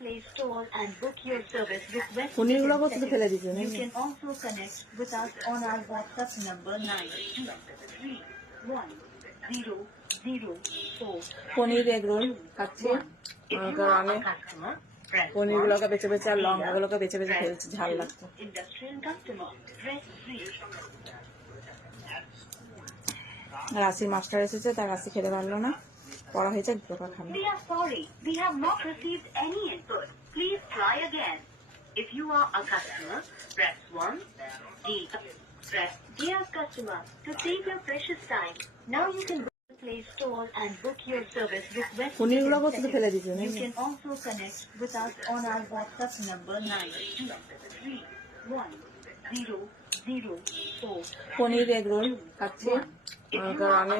Play Store and book your service with West পনিরগুলো করতে ফেলে দিছে You can also connect with us on our WhatsApp number 92310004. Paneer egg roll খাচ্ছি কারণে পনিরগুলোকে বেছে বেছে আর লঙ্কাগুলোকে বেছে বেছে ফেলছি, ঝাল লাগতো। Industrial customer, press 3. রাশি মাস্টার এসেছে, তার রাশি খেতে পারলো না, পড়া হয়েছে দোকান খাবে। We are sorry, we have not received any input. Please try again. If you are a customer, press 1. Press Dear Customer to save your precious time. Now you can go to Play Store and book your service with West. পনিরগুলো করতে ফেলে দিছে You can also connect with us on our WhatsApp number 92310004. Paneer egg roll খাচ্ছি কারণে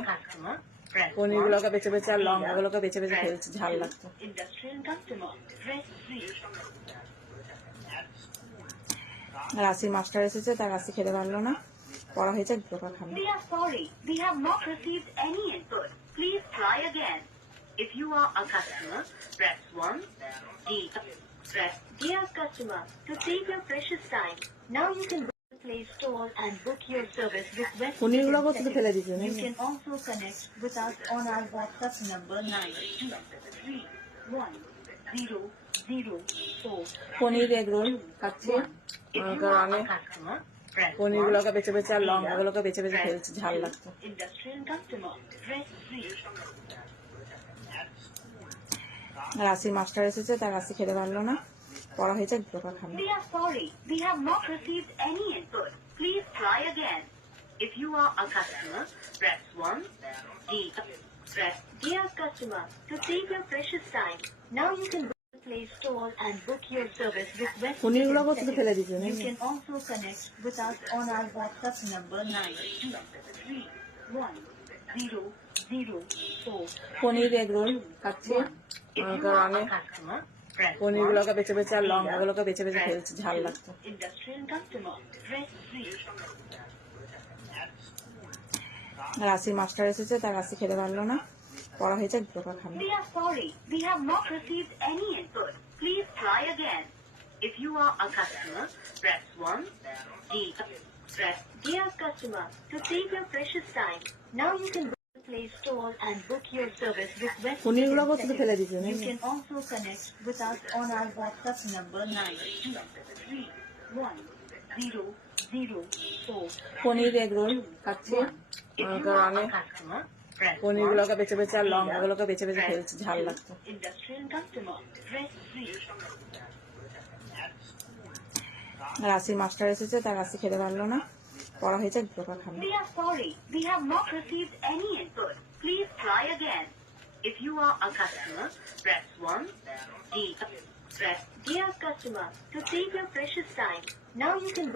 পনিরগুলোকে বেছে বেছে আর লঙ্কাগুলোকে বেছে বেছে ফেলছি, ঝাল লাগতো। Industrial customer, press 3. রাশি মাস্টার এসেছে, তার রাশি খেতে পারলো না, পড়া হয়েছে দোকান খাবে। We are sorry, we have not received any input. Please try again. If you are a customer, press 1. Press Dear Customer to save your precious time. Now you can go to Play Store and book your service with West. পনিরগুলো করতে ফেলে দিছে You can also connect with us on our WhatsApp number 92310004. Paneer egg roll খাচ্ছি কারণে পনিরগুলোকে বেছে বেছে আর লঙ্কাগুলোকে বেছে বেছে ফেলছি, ঝাল লাগতো। Industrial customer, press 3. রাশি মাস্টার এসেছে, তার রাশি খেতে পারলো না, পড়া হয়েছে দোকান খাবে। We are sorry, we have not received any input. Please try again. If you are a customer, press 1. Press Dear Customer to save your precious time. Now you can go to Play Store and book your service with West. পনিরগুলো করতে ফেলে দিছে You can also connect with us on our WhatsApp number 92310004. Paneer egg roll খাচ্ছি কারণে পনিরগুলোকে বেছে বেছে আর লঙ্কাগুলোকে বেছে বেছে ফেলছি, ঝাল লাগতো। Industrial customer, press 3. রাশি মাস্টার এসেছে, তার রাশি খেতে পারলো না, পড়া হয়েছে দোকান খাবে। We are sorry, we have not received any input. Please try again. If you are a customer, press 1. Press Dear Customer to save your precious time. Now you can go to Play Store and book your service with West. পনিরগুলো করতে ফেলে দিছে You can also connect with us on our WhatsApp number 92310004. Paneer egg roll খাচ্ছি কারণে পনিরগুলোকে বেছে বেছে আর লঙ্কাগুলোকে বেছে বেছে ফেলছি, ঝাল লাগতো। Industrial customer, press 3. রাশি মাস্টার এসেছে, তার রাশি খেতে পারলো না, পড়া হয়েছে দোকান খাবে। We are sorry, we have not received any input. Please try again. If you are a customer, press 1. Press Dear Customer to save your precious time. Now you can